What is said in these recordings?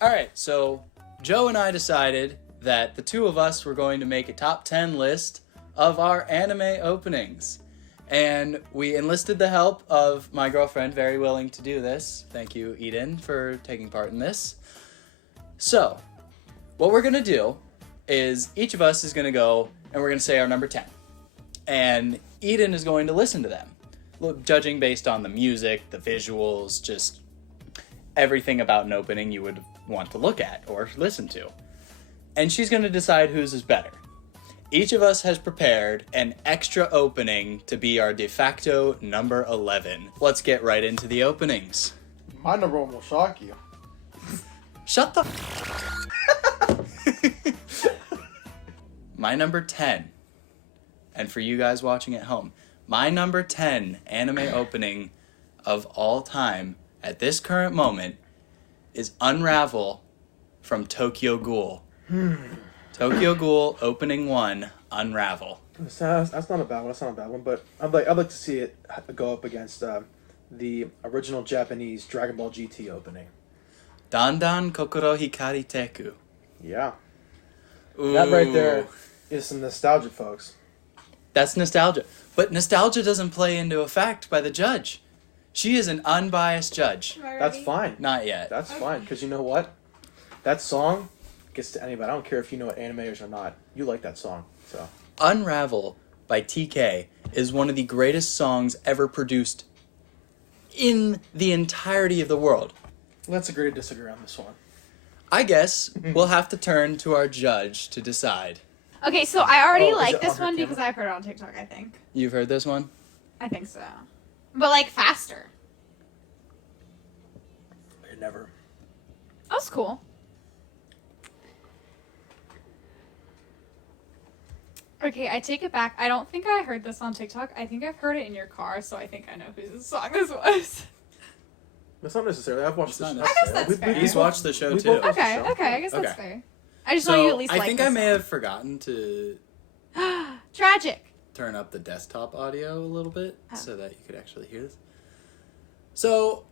All right, so Joe and I decided that the two of us were going to make a top 10 list of our anime openings. And we enlisted the help of my girlfriend, very willing to do this. Thank you, Eden, for taking part in this. So, what we're going to do is each of us is going to go and we're going to say our number 10. And Eden is going to listen to them, judging based on the music, the visuals, just everything about an opening you would want to look at or listen to. And she's going to decide whose is better. Each of us has prepared an extra opening to be our de facto number 11. Let's get right into the openings. My number one will shock you. Shut the My number 10. And for you guys watching at home, my number 10 anime opening of all time at this current moment is Unravel from Tokyo Ghoul. Tokyo Ghoul opening 1, Unravel. That's not a bad one. That's not a bad one. But I'd like to see it go up against the original Japanese Dragon Ball GT opening. Dandan Kokoro Hikari Teku. Yeah. Ooh. That right there is some nostalgia, folks. That's nostalgia. But nostalgia doesn't play into effect by the judge. She is an unbiased judge. That's fine. Not yet. That's fine, because you know what? That song gets to anybody. I don't care if you know what anime is or not. You like that song, so. Unravel by TK is one of the greatest songs ever produced in the entirety of the world. Let's agree to disagree on this one. I guess we'll have to turn to our judge to decide. Okay, so I already Oh, is like it this on her one camera? because I've heard it on TikTok, I think. You've heard this one? I think so. But, like, faster. Never. That was cool. Okay, I take it back. I don't think I heard this on TikTok. I think I've heard it in your car, so I think I know whose song this was. That's not necessarily. I've watched It's this. not I guess that's fair. He's watched the show we too. both watched- Okay, the show. okay, I guess that's Okay. fair. I just want you to at least I like think this I may song. have forgotten to Tragic. turn up the desktop audio a little bit Oh. so that you could actually hear this. So,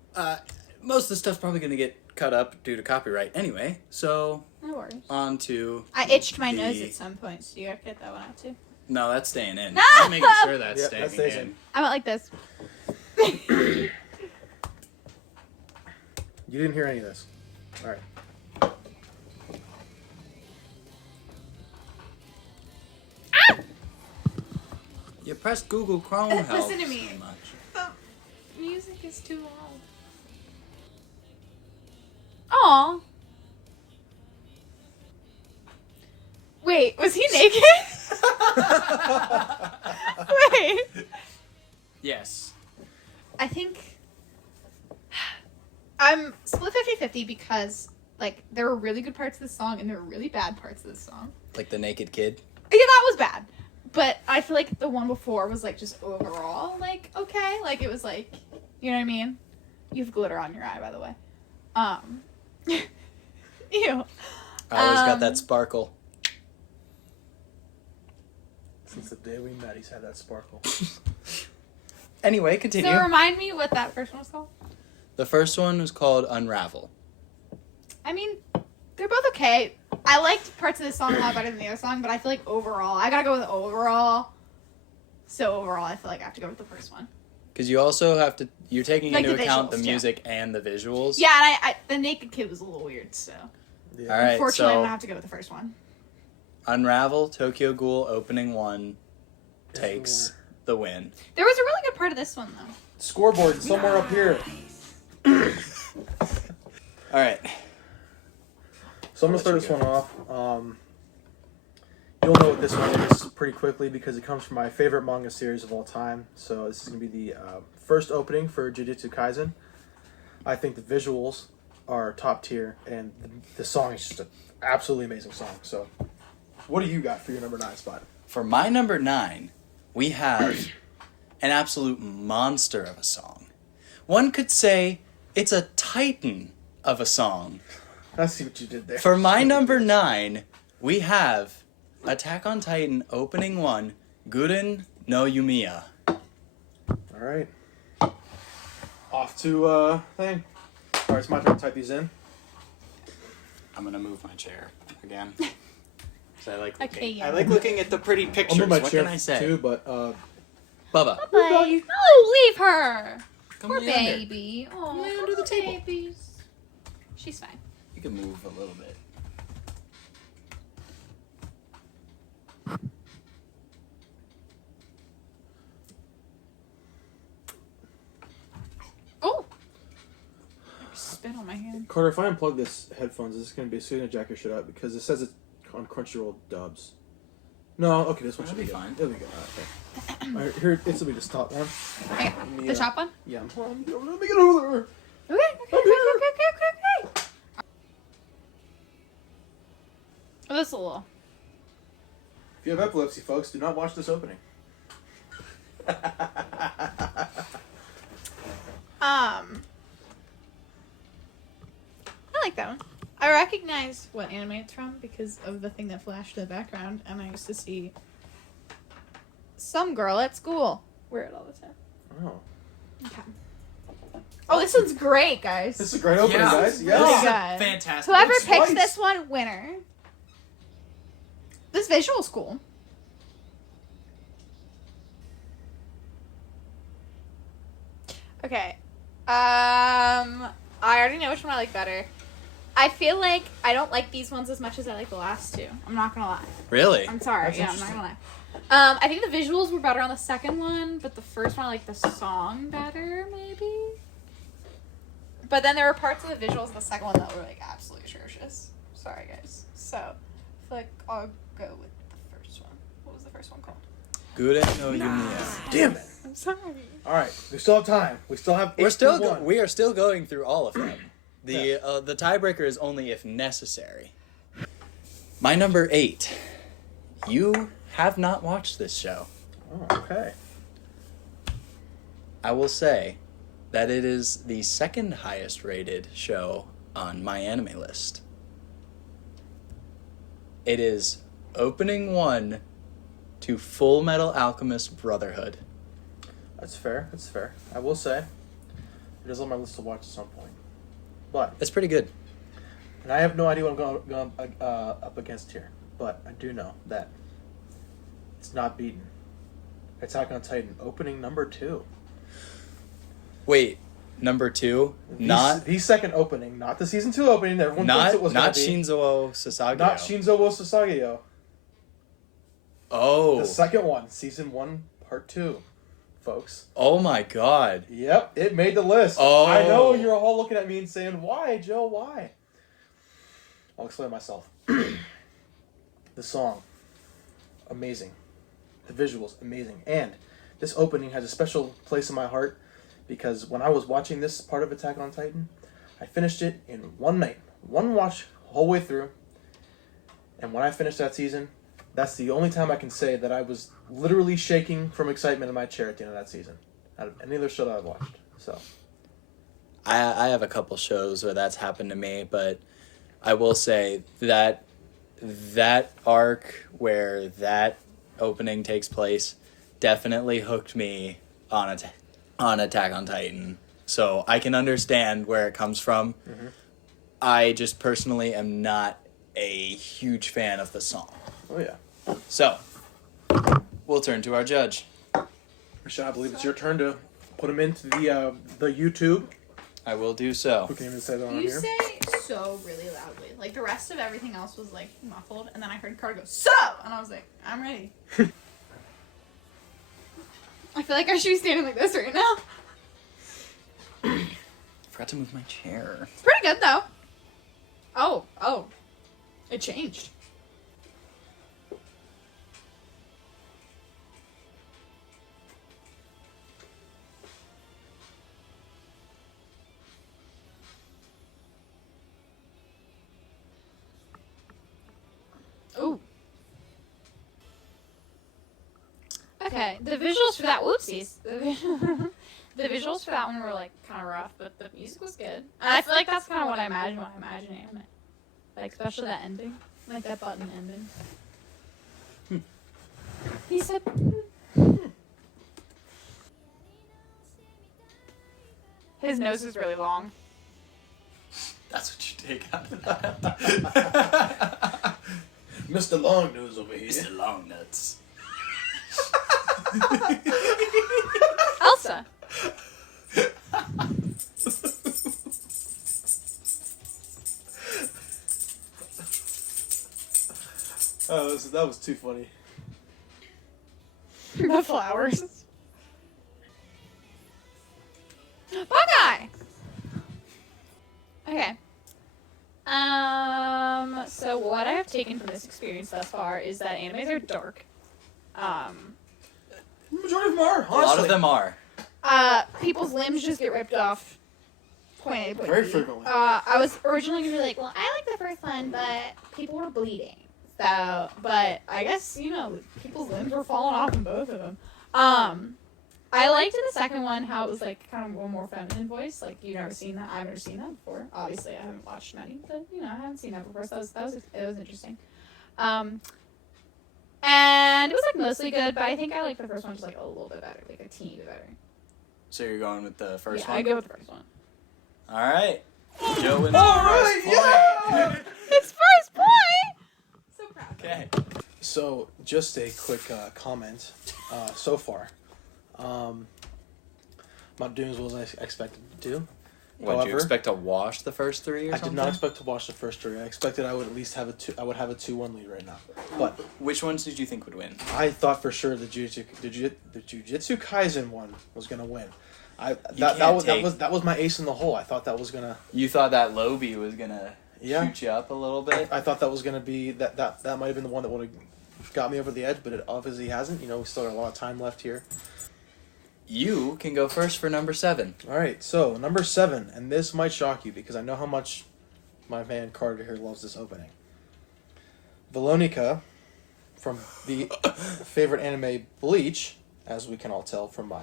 most of the stuff's probably going to get cut up due to copyright anyway. So, No worries. on to... I itched my nose the- at some point, so you gotta get that one out too. No, that's staying in. No! I'm making sure that's Yeah, staying that stays in. in. I went like this. You didn't hear any of this. All right. You pressed Google Chrome help Listen to me. so much. The music is too loud. Aw. Wait, was he naked? Wait. Yes. I think I'm split 50-50 because, like, there were really good parts of the song and there were really bad parts of the song. Like the naked kid. Yeah, that was bad. But I feel like the one before was, like, just overall, like, okay. Like, it was, like, you know what I mean? You have glitter on your eye, by the way. Ew. I always got that sparkle. Since the day we met, he's had that sparkle. Anyway, continue. So remind me what that first one was called. The first one was called Unravel. I mean, they're both okay. I liked parts of this song a lot better than the other song, but I feel like overall, I gotta go with overall. So overall, I feel like I have to go with the first one. Because you also have to... You're taking Like into the account the visuals, music and the visuals. Yeah, and I the naked kid was a little weird, so Yeah. All right, unfortunately, I'm so gonna have to go with the first one. Unravel, Tokyo Ghoul, opening 1 takes the win. There was a really good part of this one though. Scoreboard somewhere up here. All right. So I'm gonna start this one off. You'll know what this one is pretty quickly because it comes from my favorite manga series of all time. So this is gonna be the first opening for Jujutsu Kaisen. I think the visuals are top tier, and the song is just an absolutely amazing song. So, what do you got for your number 9 spot? For my number 9, we have an absolute monster of a song. One could say it's a titan of a song. I see what you did there. For my number 9, we have Attack on Titan opening 1, Gurren no Yumiya. All right. Off to thing. All right, it's my turn to type these in. I'm gonna move my chair again. 'Cause I like looking. Okay, yeah. I like looking at the pretty I'll pictures. move my What chair can I say? too, but Bubba, Bye. No, leave her. come Poor lay under. baby. Oh, Lay under the table. babies. She's fine. You can move a little bit. Oh. Spit on my hand. Carter, if I unplug this headphones, is this going to be so you're going to jack your shit up? Because it says it's on Crunchyroll dubs. No, okay, this one should That'll be be good. fine. It'll be good. Okay. Alright, here, it's will be the top one. Okay. Yeah. The top one? Yeah, let me get over there. Okay. Oh, this is a little. If you have epilepsy, folks, do not watch this opening. I like that one. I recognize what anime it's from because of the thing that flashed in the background, and I used to see some girl at school wear it all the time. Oh. Okay. Oh, this one's great, guys. This is a great opening, Yeah. guys. Oh, Yes. This is a God. fantastic. Whoever It's picks twice. this one, winner. This visual's cool. Okay. I already know which one I like better. I feel like I don't like these ones as much as I like the last two. I'm not gonna lie. Really? I'm sorry. That's Yeah, I'm not interesting. gonna lie. I think the visuals were better on the second one, but the first one I like the song better, maybe. But then there were parts of the visuals in the second one that were like absolutely atrocious. Sorry, guys. So I feel like I'll go with the first one. What was the first one called? Gure no Yumiya. Damn it. I'm sorry. Alright, we still have time. We still have We're eight still to one. we are still going through all of them. The tiebreaker is only if necessary. My number 8. You have not watched this show. Oh, okay. I will say that it is the second highest rated show on my anime list. It is opening 1 to Full Metal Alchemist Brotherhood. That's fair. That's fair. I will say, it is on my list to watch at some point. But, It's pretty good. and I have no idea what I'm going up against here, but I do know that it's not beaten. Attack on Titan, opening number 2. Wait, number 2? The second opening, not the season 2 opening that everyone thinks it was not gonna be. Shinzo Sasageo. Not Shinzo wo Sasageo. Oh. The second one, season 1, part 2, folks. Oh my god. Yep, it made the list. Oh. I know you're all looking at me and saying, why, Joe, why? I'll explain myself. The song, amazing. The visuals, amazing. And this opening has a special place in my heart because when I was watching this part of Attack on Titan, I finished it in one night. One watch, whole way through. And when I finished that season, that's the only time I can say that I was literally shaking from excitement in my chair at the end of that season. Out of any other show that I've watched. So, I have a couple shows where that's happened to me, but I will say that that arc where that opening takes place definitely hooked me on Attack on Titan. So I can understand where it comes from. Mhm. I just personally am not a huge fan of the song. oh yeah. So, we'll turn to our judge. Rashawn, I believe it's your turn to put them into the YouTube. I will do so. We can even say that on You here. say so really loudly. Like the rest of everything else was like muffled, and then I heard Carter go so, and I was like, I'm ready. I feel like I should be standing like this right now. Forgot to move my chair. It's pretty good though. Oh, it changed. Ooh. Okay, the visuals for that, whoopsies. The visuals for that one were like kind of rough, but the music was good. And I feel like that's kind of what I imagine when I imagine anime. Like, especially that ending. Like that button ending. He said, his nose is really long. That's what you take out of that. Mr. Long Nose over here. Mr. Long Nuts. Elsa. Oh, that was too funny. The flowers. Buckeye. Okay. So what I have taken from this experience thus far is that animes are dark. The majority of them are, honestly. A lot of them are. People's limbs just get ripped off. Point A, point Very B. frequently. I was originally gonna be like, well, I like the first one, but people were bleeding. So, but I guess, you know, people's limbs were falling off in both of them. I liked in the second one how it was like kind of a more feminine voice. Like you've never seen that. I've never seen that before. Obviously, I haven't watched many, but you know, I haven't seen that before. So it was interesting. And it was like mostly good, but I think I liked the first one just like a little bit better, like a teeny bit better. So you're going with the first yeah, one? I go with the first one. All right. Joe wins All the right, first yeah! point. It's first point. So proud. Okay. So, just a quick comment so far. Not doing as well as I expected to do. What, do you However, expect to wash the first three or I something? did not expect to watch the first three. I expected I would at least have a 2-1 lead right now. But Which ones did you think would win? I thought for sure the Jujutsu Kaisen one was gonna win. That was my ace in the hole. I thought that was gonna. You thought that Lobie was gonna Yeah. shoot you up a little bit? I thought that was gonna be that might have been the one that would have got me over the edge, but it obviously hasn't. You know, we still got a lot of time left here. You can go first for number 7. All right, so number 7, and this might shock you because I know how much my man Carter here loves this opening. Veronica, from the favorite anime Bleach, as we can all tell from my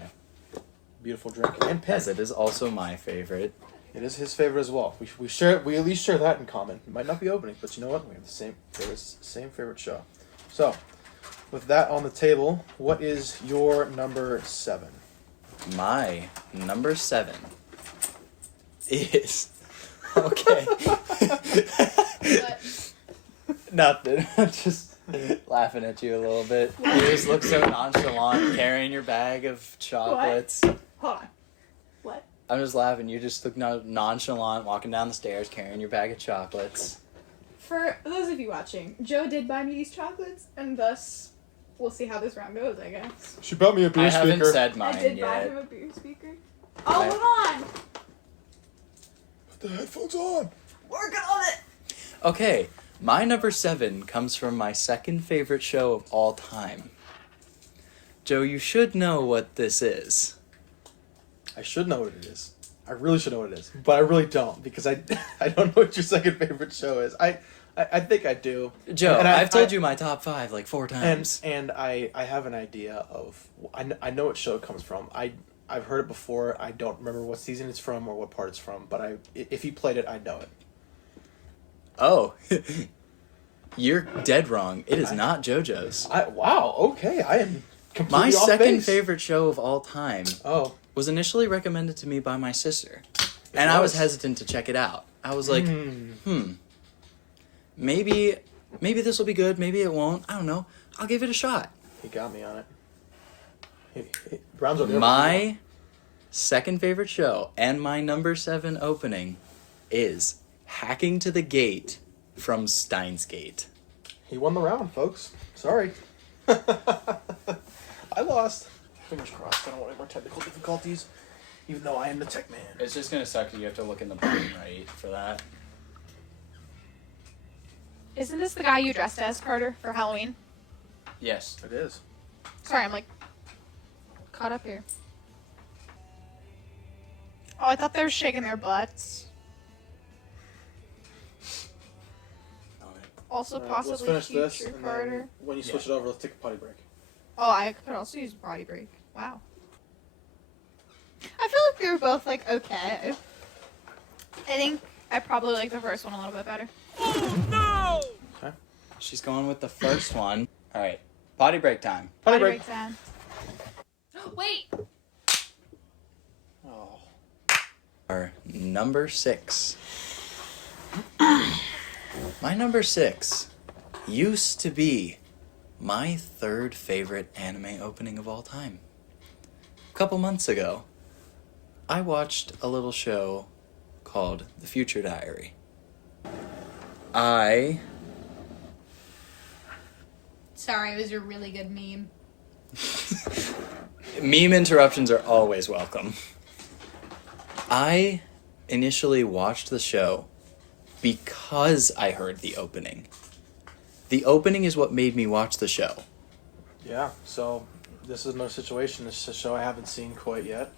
beautiful drink and pen. As it is also my favorite. It is his favorite as well. We at least share that in common. It might not be opening, but you know what? We have the same favorite show. So, with that on the table, what is your number 7? My number 7 is... Okay. Nothing. I'm just laughing at you a little bit. You just look so nonchalant carrying your bag of chocolates. Hold on. What? I'm just laughing. You just look nonchalant walking down the stairs carrying your bag of chocolates. For those of you watching, Joe did buy me these chocolates, and thus we'll see how this round goes, I guess. She bought me a beer I speaker. haven't said mine I did buy yet. him a beer speaker. I- Oh, hold on! Put the headphones on. Working on it! Okay, my number 7 comes from my second favorite show of all time. Joe, you should know what this is. I should know what it is. I really should know what it is, but I really don't because I don't know what your second favorite show is. I think I do. Joe, And I've told you my top 5 like 4 And times. I have an idea of I know what show it comes from. I've heard it before. I don't remember what season it's from or what part it's from, but if you played it, I'd know it. Oh, you're dead wrong. It is not JoJo's. Wow. Okay, I am completely My off second base. favorite show of all time Oh, was initially recommended to me by my sister. And was? I was hesitant to check it out. I was like, maybe this will be good, maybe it won't. I don't know. I'll give it a shot. he got me on it. Rounds over. My second favorite show and my number 7 opening is Hacking to the Gate from Steins Gate. He won the round, folks. Sorry. I lost. Fingers crossed. I don't want any more technical difficulties, even though I am the tech man. It's just gonna suck because you have to look in the bottom right for that. Isn't this the guy you dressed as, Carter, for Halloween? Yes. It is. Sorry, I'm like caught up here. Oh, I thought they were shaking their butts. Also, Let's possibly finish this, future and Carter. then when you switch it over, let's take a potty break. Oh, I could also use body break. Wow. I feel like we were both like okay. I think I probably like the first one a little bit better. She's going with the first one. All right. Potty break time. Potty break. time. Wait. Oh. Our number 6. My number 6 used to be my third favorite anime opening of all time. A couple months ago, I watched a little show called The Future Diary. Sorry, it was a really good meme. Meme interruptions are always welcome. I initially watched the show because I heard the opening. The opening is what made me watch the show. Yeah, so this is no situation. This is a show I haven't seen quite yet.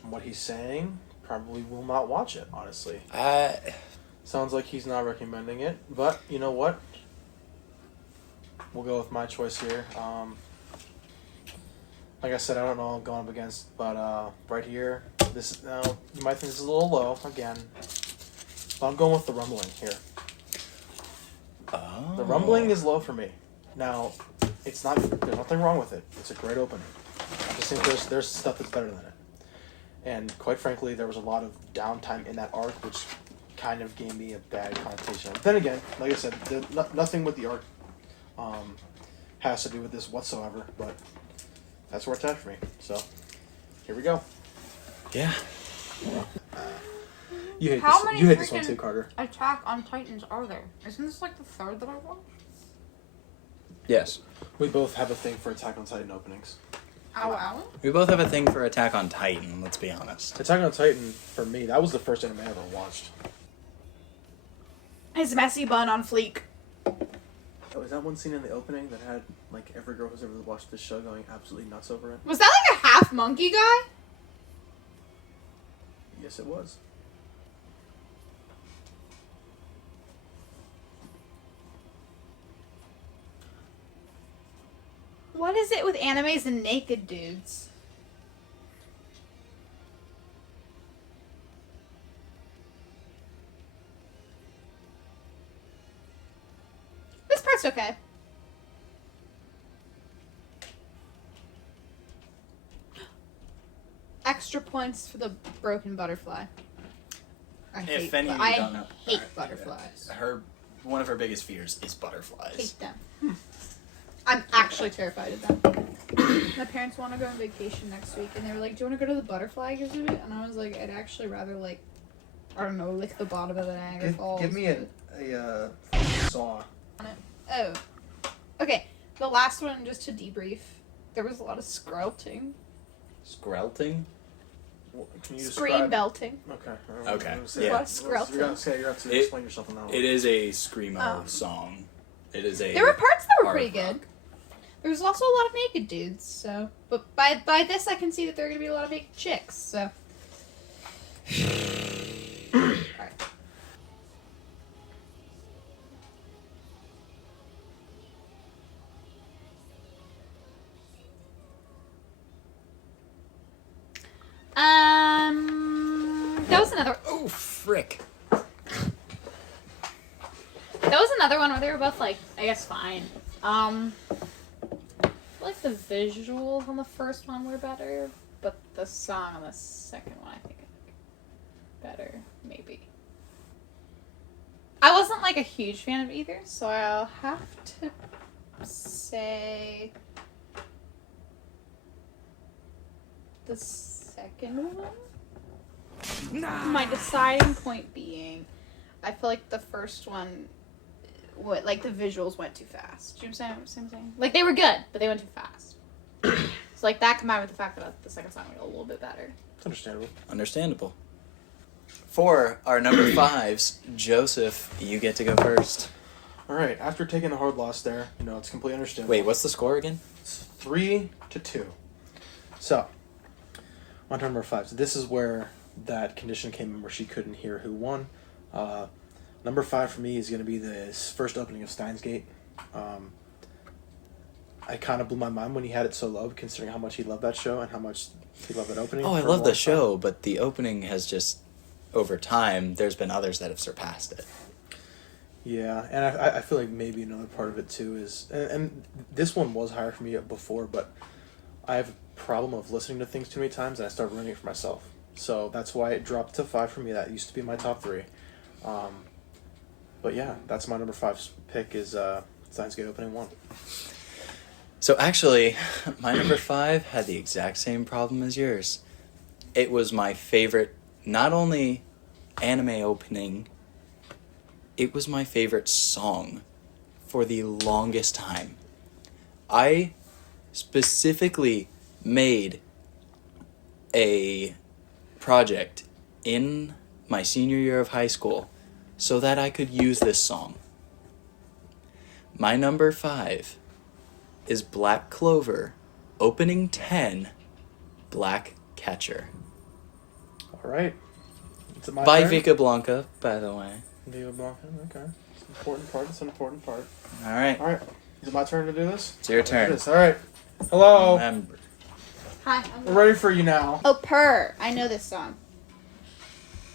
From what he's saying, probably will not watch it, honestly. Sounds like he's not recommending it, but you know what? We'll go with my choice here. Like I said, I don't know what I'm going up against, but right here, this now you might think this is a little low again, but I'm going with The Rumbling here. Oh. The Rumbling is low for me. Now, it's not. There's nothing wrong with it. It's a great opening. I just think there's stuff that's better than it. And quite frankly, there was a lot of downtime in that arc, which kind of gave me a bad connotation. Then again, like I said, nothing with the arc has to do with this whatsoever. But that's where it's at for me. So here we go. Yeah. You hate How this. many You hate this one freaking- too, Carter. Attack on Titans are there? Isn't this like the third that I watched? Yes. We both have a thing for Attack on Titan openings. Ow, ow. We both have a thing for Attack on Titan, let's be honest. Attack on Titan, for me, that was the first anime I ever watched. His messy bun on fleek. Oh, is that one scene in the opening that had, like, every girl who's ever watched this show going absolutely nuts over it? Was that like a half monkey guy? Yes, it was. What is it with animes and naked dudes? This part's okay. Extra points for the broken butterfly. I hate, If any of you I don't know, hate Alright, butterflies. one of her biggest fears is butterflies. Hate them. I'm actually terrified of them. My parents want to go on vacation next week, and they were like, "Do you want to go to the butterfly exhibit?" And I was like, "I'd actually rather I don't know, lick the bottom of the Niagara Falls." Give me a saw. Oh, okay. The last one, just to debrief, there was a lot of screlting, Skrelting? Can you scream describe? belting. Okay. Okay, Say yeah. it. What a screlting. You're gonna have to It- explain yourself on that one. It is a screamo Oh. song. It is a... There were parts that were hard pretty rock. good. There was also a lot of naked dudes. So, but by this, I can see that there are gonna be a lot of naked chicks. So. Alright. That was another. Oh, frick. That was another one where they were both like, I guess, fine. I feel like the visuals on the first one were better, but the song on the second one, I think, better, maybe. I wasn't like a huge fan of either, so I'll have to say the second one. My deciding point being, I feel like the first one, like the visuals went too fast. Do you know what I'm saying? Like they were good, but they went too fast. So like that combined with the fact that the second song was a little bit better. It's understandable. Understandable. For our number fives, Joseph, you get to go first. All right. After taking a hard loss there, it's completely understandable. Wait, what's the score again? It's 3-2. So, on to number 5. So this is where that condition came in where she couldn't hear who won. Number 5 for me is going to be the first opening of Steins Gate. I kind of blew my mind when he had it so low, considering how much he loved that show and how much he loved that opening. Oh, I for a love long the time. show, but the opening has just, over time, there's been others that have surpassed it. Yeah, and I feel like maybe another part of it too is, and this one was higher for me before, but I have a problem of listening to things too many times and I start ruining it for myself. So that's why it dropped to 5 for me. That used to be my top 3. But yeah, that's my number 5 pick is Steins Gate Opening 1. So actually, my number 5 had the exact same problem as yours. It was my favorite, not only anime opening, it was my favorite song for the longest time. I specifically made a project in my senior year of high school so that I could use this song. My number 5 is Black Clover, opening 10, Black Catcher. All right. Is it my By turn? Vika Blanca, by the way. Vika Blanca, okay. It's an important part. It's an important part. All right, All right. Is it my turn to do this? it's your It turn. is. All right. Hello. Remember. Hi. We're ready for you now. Oh, Purr. I know this song.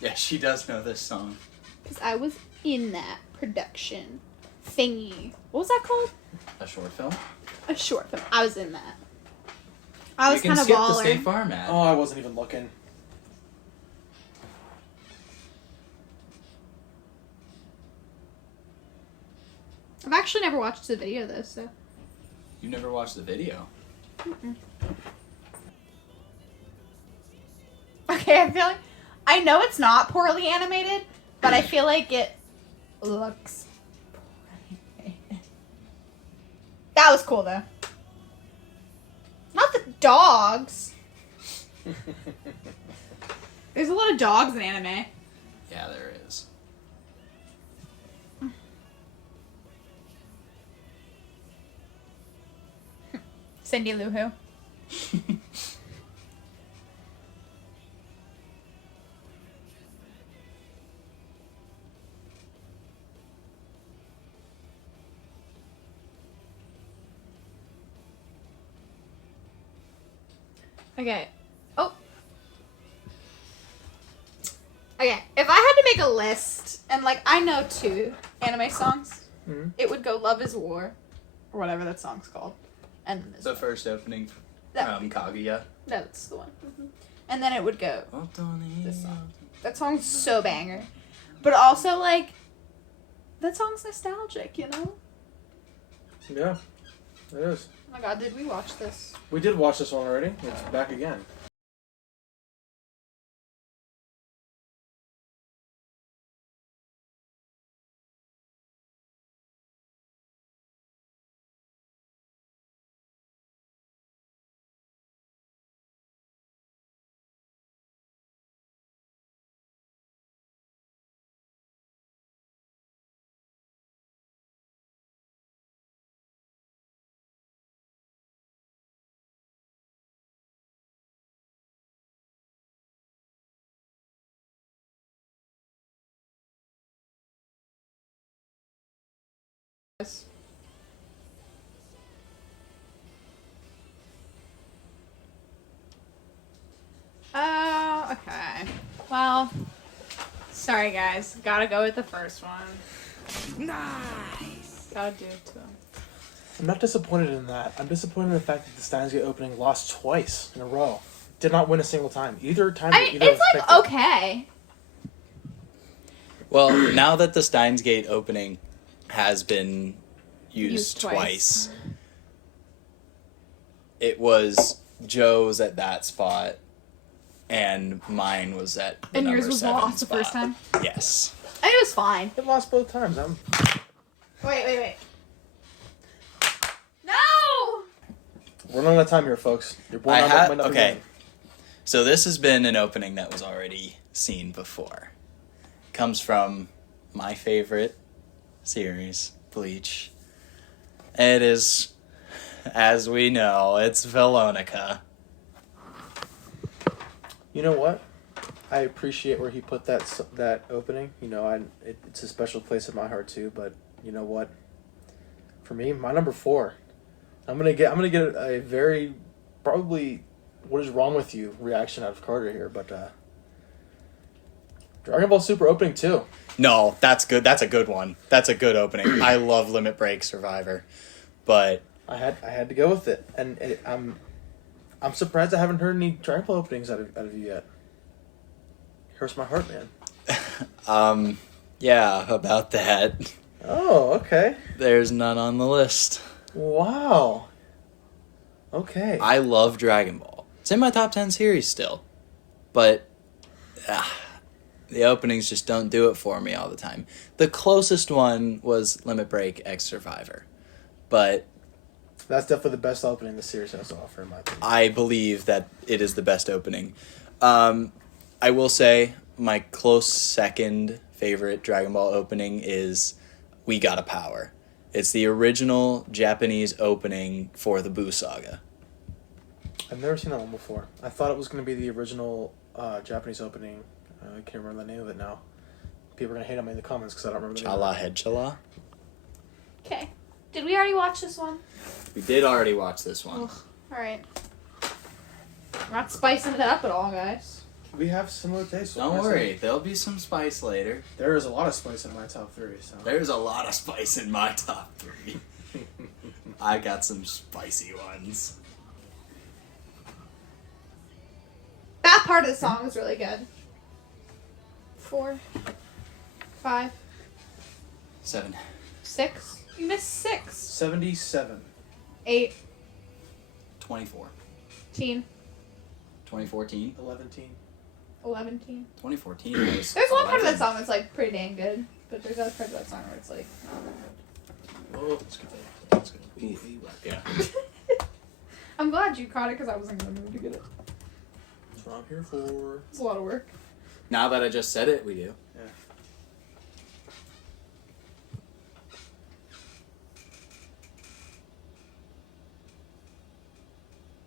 Yeah, she does know this song. Because I was in that production thingy. What was that called? A short film? A short film. I was in that. I was You can kind of skip the State baller. Farm ad. Oh, I wasn't even looking. I've actually never watched the video though, so. You never watched the video. Okay, I feel like I know it's not poorly animated, but I feel like it looks poorly animated. That was cool though. Not the dogs. There's a lot of dogs in anime. Yeah, there is. Cindy Lou Who. Okay. Oh. Okay. If I had to make a list, and like I know 2 anime songs, Mhm. it would go "Love Is War," or whatever that song's called, and then this The one. first opening That from Kaguya. That's the one. And then it would go. This song. That song's so banger, but also like, that song's nostalgic, you know. Yeah, it is. Oh my god, did we watch this? We did watch this one already. It's back again. Oh, okay. Well, sorry guys. Gotta go with the first one. Nice. Gotta do it to him. I'm not disappointed in that. I'm disappointed in the fact that the Steins Gate Opening lost twice in a row. Did not win a single time. Either time. I mean, either it's picked like it. okay. Well, now that the Steins Gate opening has been used Used twice. twice, it was Joe's at that spot, and mine was at the And number yours was 7 lost the spot. first time? Yes. I mean, it was fine. It lost both times. Wait. No! We're running out of time here, folks. Your boy I might have not be okay. winning. So this has been an opening that was already seen before. Comes from my favorite series, Bleach. It is, as we know, it's Velonica. You know what? I appreciate where he put that opening. You know, it's a special place in my heart too. But you know what? For me, my number 4. I'm gonna get a very probably "What is wrong with you?" reaction out of Carter here, but Dragon Ball Super opening 2. No, that's good. That's a good one. That's a good opening. I love Limit Break Survivor, but I had to go with it, and I'm surprised I haven't heard any Dragon Ball openings out of you yet. Hurts my heart, man. Yeah, about that. Oh, okay. There's none on the list. Wow. Okay. I love Dragon Ball. It's in my top 10 series still. But the openings just don't do it for me all the time. The closest one was Limit Break X Survivor. But That's definitely the best opening the series has to offer, in my opinion. I believe that it is the best opening. I will say my close second favorite Dragon Ball opening is We Gotta Power. It's the original Japanese opening for the Buu Saga. I've never seen that one before. I thought it was going to be the original Japanese opening. I can't remember the name of it now. People are going to hate on me in the comments because I don't remember the name. Chala Head Chala. Okay. Did we already watch this one? We did already watch this one. Ugh. Alright. We're not spicing it up at all, guys. We have similar tastes. so Don't I worry, think there'll be some spice later. There is a lot of spice in my top 3. So. There's a lot of spice in my top 3. I got some spicy ones. That part of the song was really good. 4, 5, 7. 6. You missed 6. 77. 8, 24. 10, 2014. 11. 11. 2014 was. There's one part of that 11. song that's like pretty dang good, but there's other parts of that song where it's like. Oh, let's get that. Let's get that. Yeah. I'm glad you caught it because I wasn't in the mood to get it. That's what I'm here for. It's a lot of work. Now that I just said it, we do. Yeah.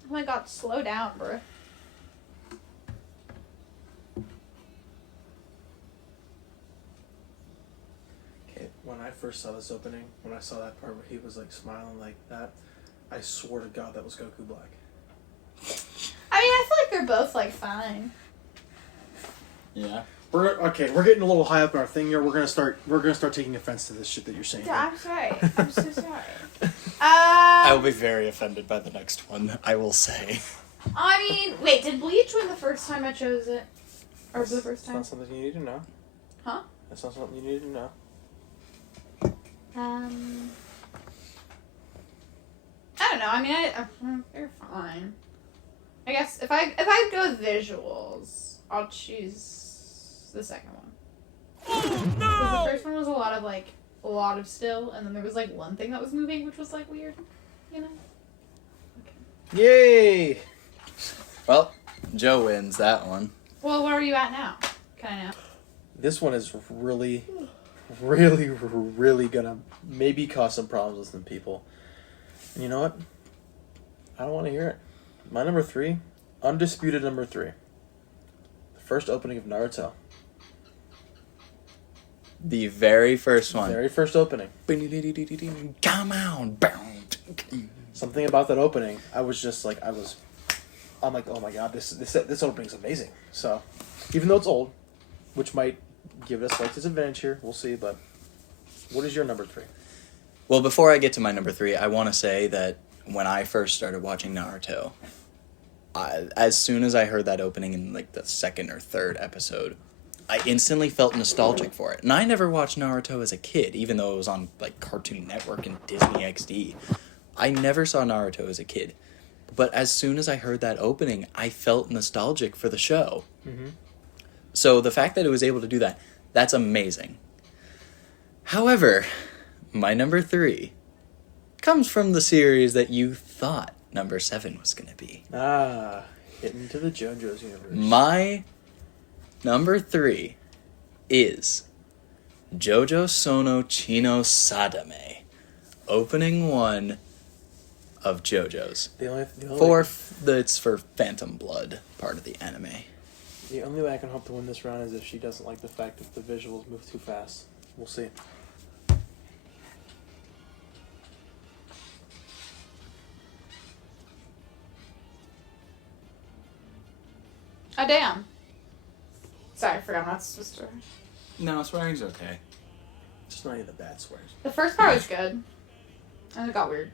Oh my god, slow down, bro. Okay, when I first saw this opening, when I saw that part where he was like smiling like that, I swore to God that was Goku Black. I mean, I feel like they're both like fine. Yeah. We're getting a little high up in our thing here. We're gonna start taking offense to this shit that you're saying. Yeah, I'm sorry. I'm so sorry. I will be very offended by the next one, I will say. I mean, wait, did Bleach win the first time I chose it? Or the first That's time? not something you need to know. Huh? That's not something you need to know. I don't know. I mean, they're fine. I guess if I go visuals, I'll choose the second one. Because the first one was a lot of still, and then there was like one thing that was moving, which was like weird, you know. Yay! Well, Joe wins that one. Well, where are you at now? Can I know? This one is really, really, really gonna maybe cause some problems with some people. And you know what? I don't want to hear it. My number 3, undisputed number 3. The first opening of Naruto. The very first one. Very first opening. Come on. Something about that opening, I'm like, oh my god, this opening's amazing. So, even though it's old, which might give it a slight disadvantage here, we'll see. But what is your number 3? Well, before I get to my number 3, I want to say that when I first started watching Naruto, as soon as I heard that opening in like the second or third episode, I instantly felt nostalgic for it. And I never watched Naruto as a kid, even though it was on like Cartoon Network and Disney XD. I never saw Naruto as a kid. But as soon as I heard that opening, I felt nostalgic for the show. Mm-hmm. So the fact that it was able to do that, that's amazing. However, my number 3 comes from the series that you thought number 7 was going to be. Getting to the JoJo's universe. My number 3 is JoJo Sono Chino Sadame, opening 1 of JoJo's. It's for Phantom Blood, part of the anime. The only way I can hope to win this round is if she doesn't like the fact that the visuals move too fast. We'll see. Oh damn. Sorry, I forgot I'm not supposed to. No, swearing's okay. Just not even the bad swears. The first part was good, and it got weird.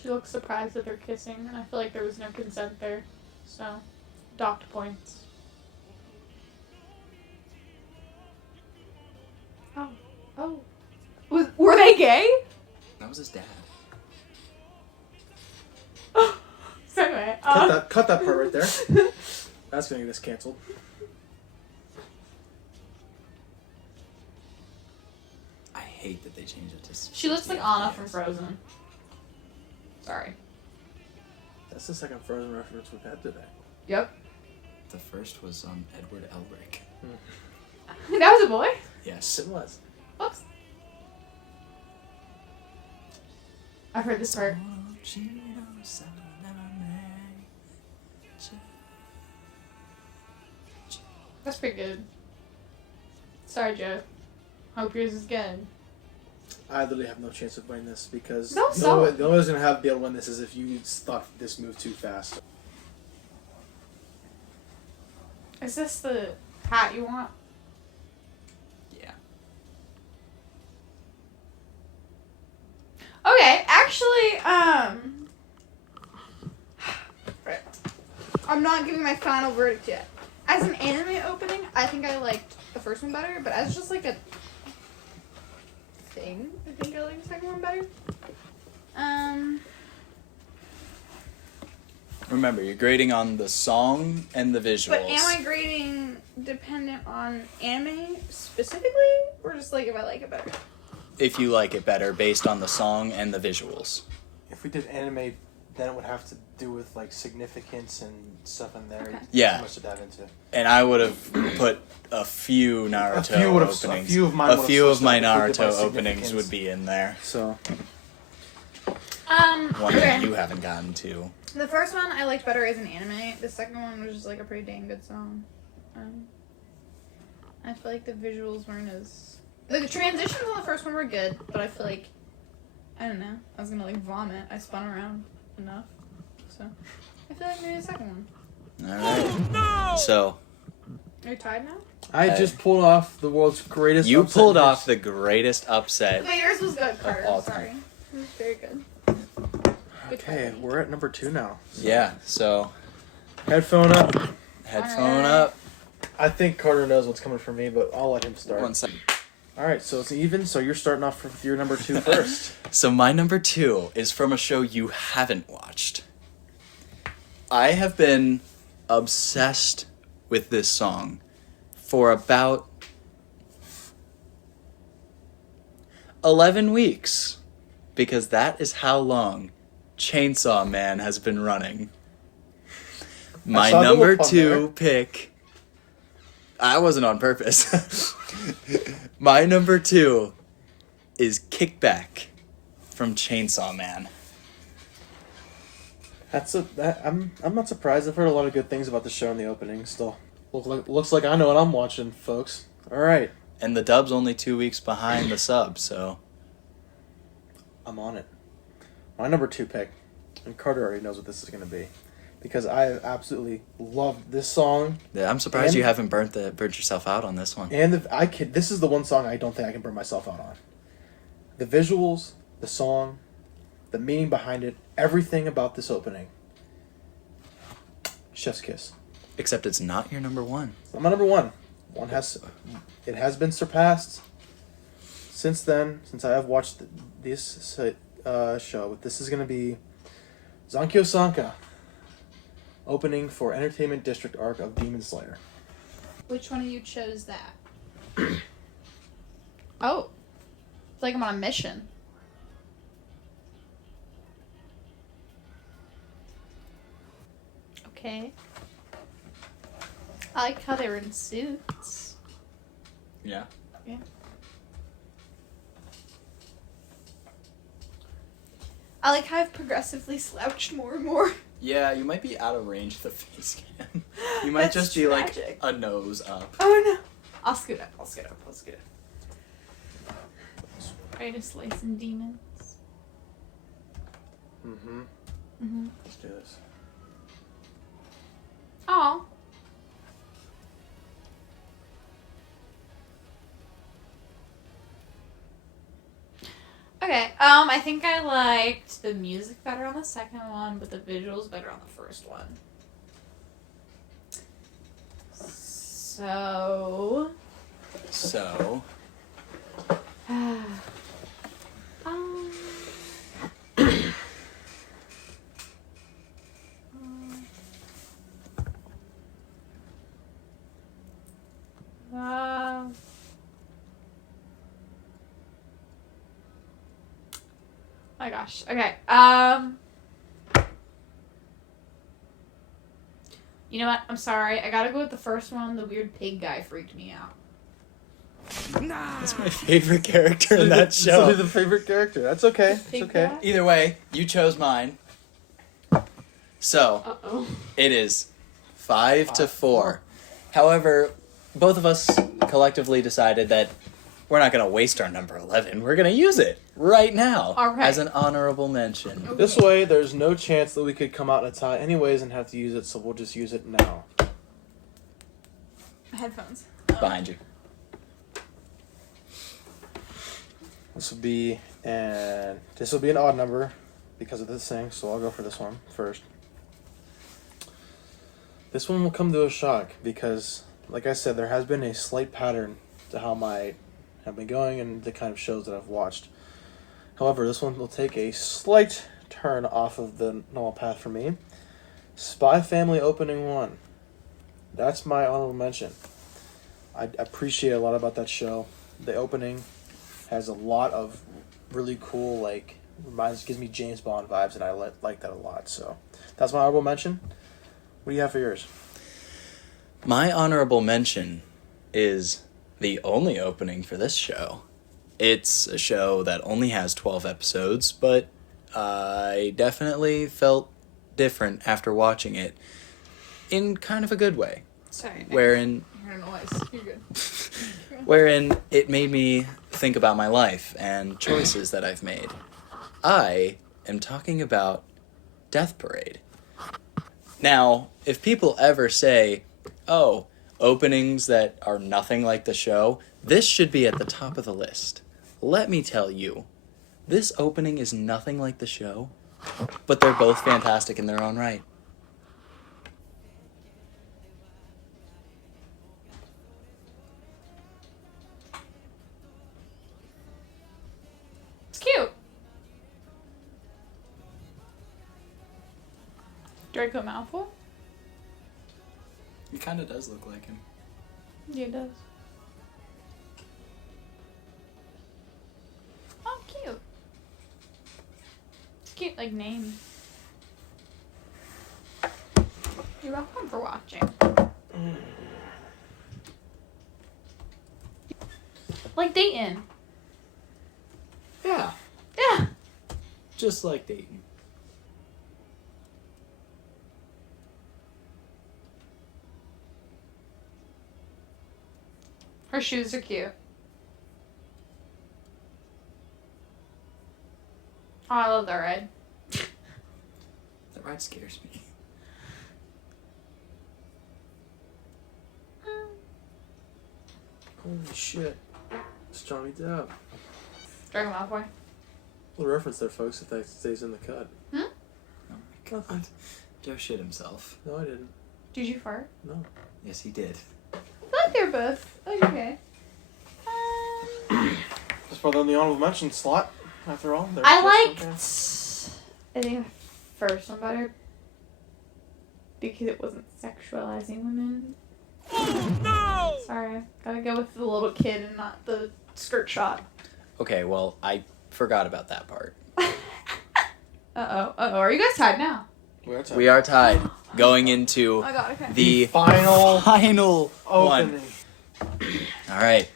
She looks surprised that they're kissing, and I feel like there was no consent there. So, docked points. Oh. Oh. Were they gay? That was his dad. So anyway, Cut that part right there. That's gonna get us canceled. I hate that they changed it to. she looks like Anna from Frozen. Sorry. That's the second Frozen reference we've had today. Yep. The first was Edward Elric. That was a boy? Yes. It was. Oops. I've heard this part. That's pretty good. Sorry, Joe. Hope yours is good. I literally have no chance of winning this because No, the only way I was gonna be able to win this is if you thought this moved too fast. Is this the hat you want? Yeah. Okay, actually, I'm not giving my final verdict yet. As an anime opening, I think I liked the first one better, but as just like a thing, I think I like the second one better. Remember, you're grading on the song and the visuals. But am I grading dependent on anime specifically, or just like if I like it better? If you like it better based on the song and the visuals. If we did anime, then it would have to do with like significance and stuff in there. Okay. Yeah. Too much to dive into. And I would have put a few Naruto openings. A few of mine a few of my would've switched up Naruto if we did by openings significance. would be in there. So One okay. that you haven't gotten to. The first one I liked better as an anime. The second one was just like a pretty dang good song. I feel like the visuals weren't as... The transitions on the first one were good, but I feel like... I don't know. I was gonna like vomit. I spun around enough. So, I feel like maybe the second one. Alright. So, Are you tied now? I Hey. just pulled off the world's greatest. you upset pulled in off history. the greatest upset. But yours was good, Carter. all Sorry. time. It was very good. Good Okay, try. we're at number 2 now. Yeah, so, Headphone up. headphone Alright. up. I think Carter knows what's coming from me, but I'll let him start. One second. All right, so it's even. So you're starting off with your number 2 first. So my number 2 is from a show you haven't watched. I have been obsessed with this song for about 11 weeks because that is how long Chainsaw Man has been running. My saw the number look on 2 there. pick. I wasn't on purpose. My number 2 is Kickback from Chainsaw Man. I'm not surprised. I've heard a lot of good things about the show in the opening. Still, looks like I know what I'm watching, folks. All right, And the dub's only 2 weeks behind the sub, so I'm on it. My number 2 pick, and Carter already knows what this is going to be, because I absolutely love this song. yeah, I'm surprised And- you haven't burnt yourself out on this one. And this is the one song I don't think I can burn myself out on. The visuals, the song, the meaning behind it, everything about this opening. Chef's kiss. Except it's not your number 1. I'm my number 1. It has been surpassed since then. Since I have watched this show, this is going to be Zankyo Sanka, opening for Entertainment District arc of Demon Slayer. Which one of you chose that? Oh. It's like I'm on a mission. Okay. I like how they were in suits. Yeah. I like how I've progressively slouched more and more. Yeah, you might be out of range of the face cam. You might That's just be tragic. like a nose up. Oh no. I'll scoot up. Greatest lace and demons. Mm-hmm. Mm-hmm. Let's do this. Oh. Okay. I think I liked the music better on the second one, but the visuals better on the first one. So. So, um, my gosh. Okay. You know what? I'm sorry. I gotta go with the first one. The weird pig guy freaked me out. that's my favorite character in that This show. will be the favorite character. That's okay. It's Big okay. guy? Either way, you chose mine. So, Uh-oh. it is 5-4. However, both of us collectively decided that we're not going to waste our number 11. We're going to use it right now All right. as an honorable mention. This way, there's no chance that we could come out in a tie anyways and have to use it, so we'll just use it now. Headphones. Behind you. This will be an odd number because of this thing, so I'll go for this one first. This one will come to a shock because, like I said, there has been a slight pattern to how my have been going and the kind of shows that I've watched. However, this one will take a slight turn off of the normal path for me. Spy Family Opening 1. That's my honorable mention. I appreciate a lot about that show. The opening has a lot of really cool, gives me James Bond vibes, and I like that a lot. So that's my honorable mention. What do you have for yours? My honorable mention is the only opening for this show. It's a show that only has 12 episodes, but I definitely felt different after watching it in kind of a good way. Sorry. Wherein I heard a noise. You're good. wherein it made me think about my life and choices that I've made. I am talking about Death Parade. Now, if people ever say, oh, openings that are nothing like the show, this should be at the top of the list. Let me tell you, this opening is nothing like the show, but they're both fantastic in their own right. It's cute. Draco Malfoy? He kind of does look like him. Yeah, it does. Oh, cute. It's cute, name. You're welcome for watching. Like Dayton. Yeah, Yeah. just like Dayton. Her shoes are cute. Oh, I love that ride. That ride scares me. Holy shit. It's Johnny Depp. Dragon Malfoy. Little reference there, folks, if that stays in the cut. Oh my god. Joe shit himself. No, I didn't. Did you fart? No. Yes, he did. I thought they're both. Oh, okay. Just put on the honorable mention slot, after all. I liked, I think, the first one better because it wasn't sexualizing women. Oh, no! Sorry. Gotta go with the little kid and not the skirt shot. Okay, well, I forgot about that part. Uh-oh. Are you guys tied now? We are tied going into Oh my god, okay. the final final one. opening. All right,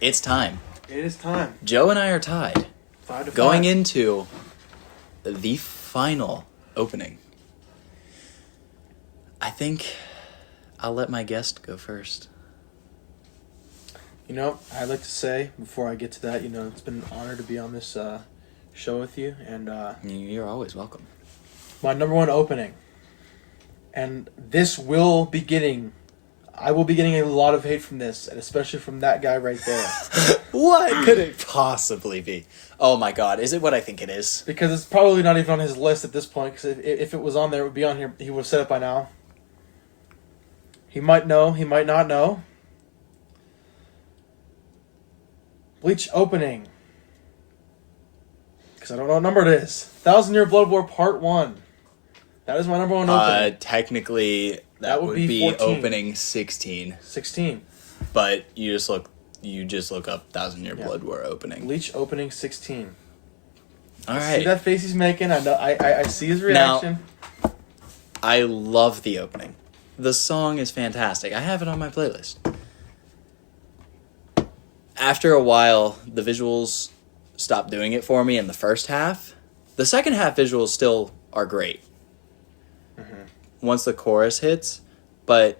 it's time. It is time. Joe and I are tied 5-5. going into the final opening. I think I'll let my guest go first. You know, I'd like to say, before I get to that, it's been an honor to be on this show with you. And You're always welcome. my number one opening. And this will be getting I will be getting a lot of hate from this, and especially from that guy right there. What could it possibly be? Oh my god, is it what I think it is? Because it's probably not even on his list at this point, because if it was on there, it would be on here. He would have said it by now. He might know, he might not know. Bleach opening. Because I don't know what number it is. 1,000 Year Blood War Part 1. That is my number one opening. Technically, that would be 14. opening 16. 16. But you just look up 1,000 Year Yeah. Blood War opening. Bleach opening 16. All See right. that face he's making? I know. I see his reaction. I love the opening. The song is fantastic. I have it on my playlist. After a while, the visuals stopped doing it for me in the first half. The second half visuals still are great. Once the chorus hits, but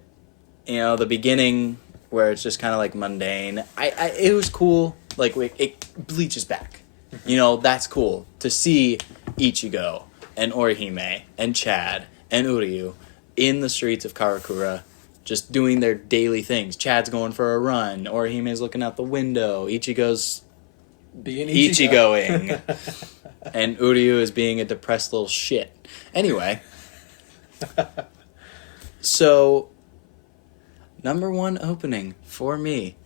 the beginning where it's just kind of like mundane, it was cool. Like it Bleach is back. That's cool to see Ichigo and Orihime and Chad and Uryu in the streets of Karakura, just doing their daily things. Chad's going for a run. Orihime's looking out the window. Ichigo's Being Ichigoing. And Uryu is being a depressed little shit. Anyway. So, number one opening for me.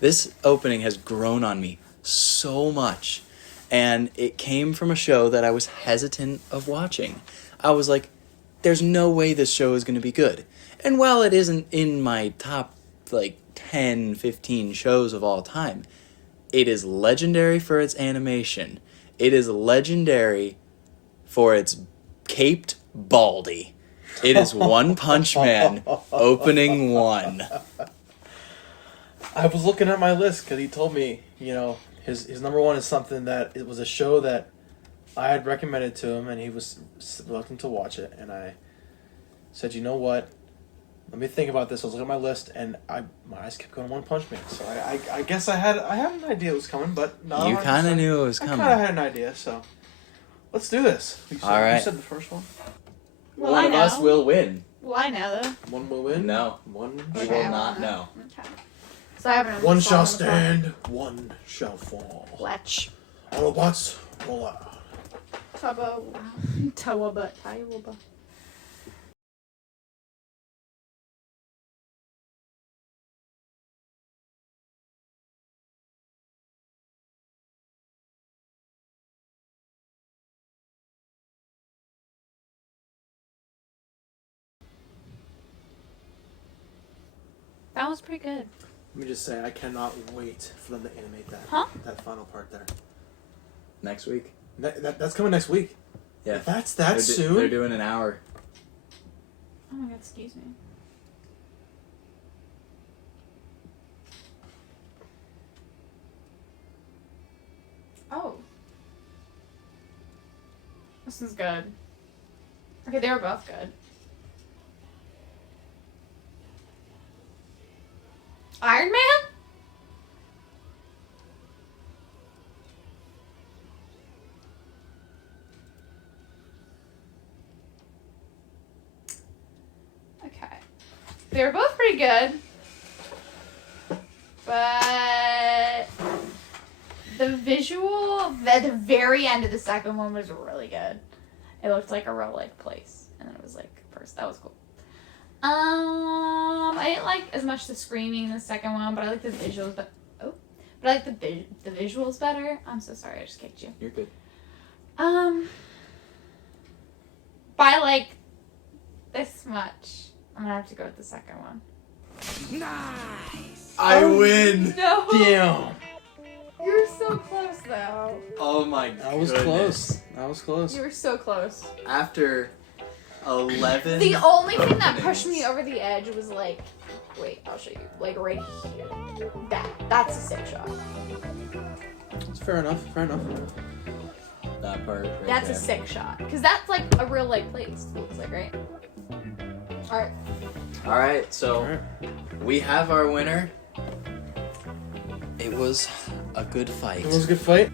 This opening has grown on me so much. And it came from a show that I was hesitant of watching. I was like, there's no way this show is going to be good. And while it isn't in my top, 10, 15 shows of all time, it is legendary for its animation. It is legendary for its caped Baldy. It is One Punch Man opening 1. I was looking at my list because he told me, his number one is something that it was a show that I had recommended to him, and he was reluctant to watch it. And I said, you know what? Let me think about this. I was looking at my list, and my eyes kept going One Punch Man. So I guess I had an idea it was coming, but no. You kind of knew it was coming. I kind of had an idea, so let's do this. All right. You said the first one. Well, One I of know. us will win. Well, I know though. One will win. No. One. We Okay, will I not won't know. Okay. So I haven't. One shall stand. One shall fall. Let's. Autobots, roll out. Tawaba. That was pretty good. Let me just say, I cannot wait for them to animate that. Huh? That final part there. Next week? That's coming next week. Yeah. That's that soon. They're doing an hour. Oh my god, excuse me. Oh. This one's good. Okay, they were both good. Iron Man? Okay. They were both pretty good. But the visual at the very end of the second one was really good. It looked like a real place. And then it was like first. That was cool. I didn't like as much the screaming in the second one, but I like the visuals. But I like the visuals better. I'm so sorry, I just kicked you. You're good. By like this much, I'm gonna have to go with the second one. Nice. I win. No, Damn. you're so close though. Oh my That was goodness. close. That was close. You were so close. After 11. The only thing that openings. pushed me over the edge was like, wait, I'll show you. Like right here. That's a sick shot. It's fair enough. Fair enough. That part. Right That's there. a sick shot. Because that's like a real place. It looks like, right? Alright. All right, so All right. we have our winner. It was a good fight. It was a good fight.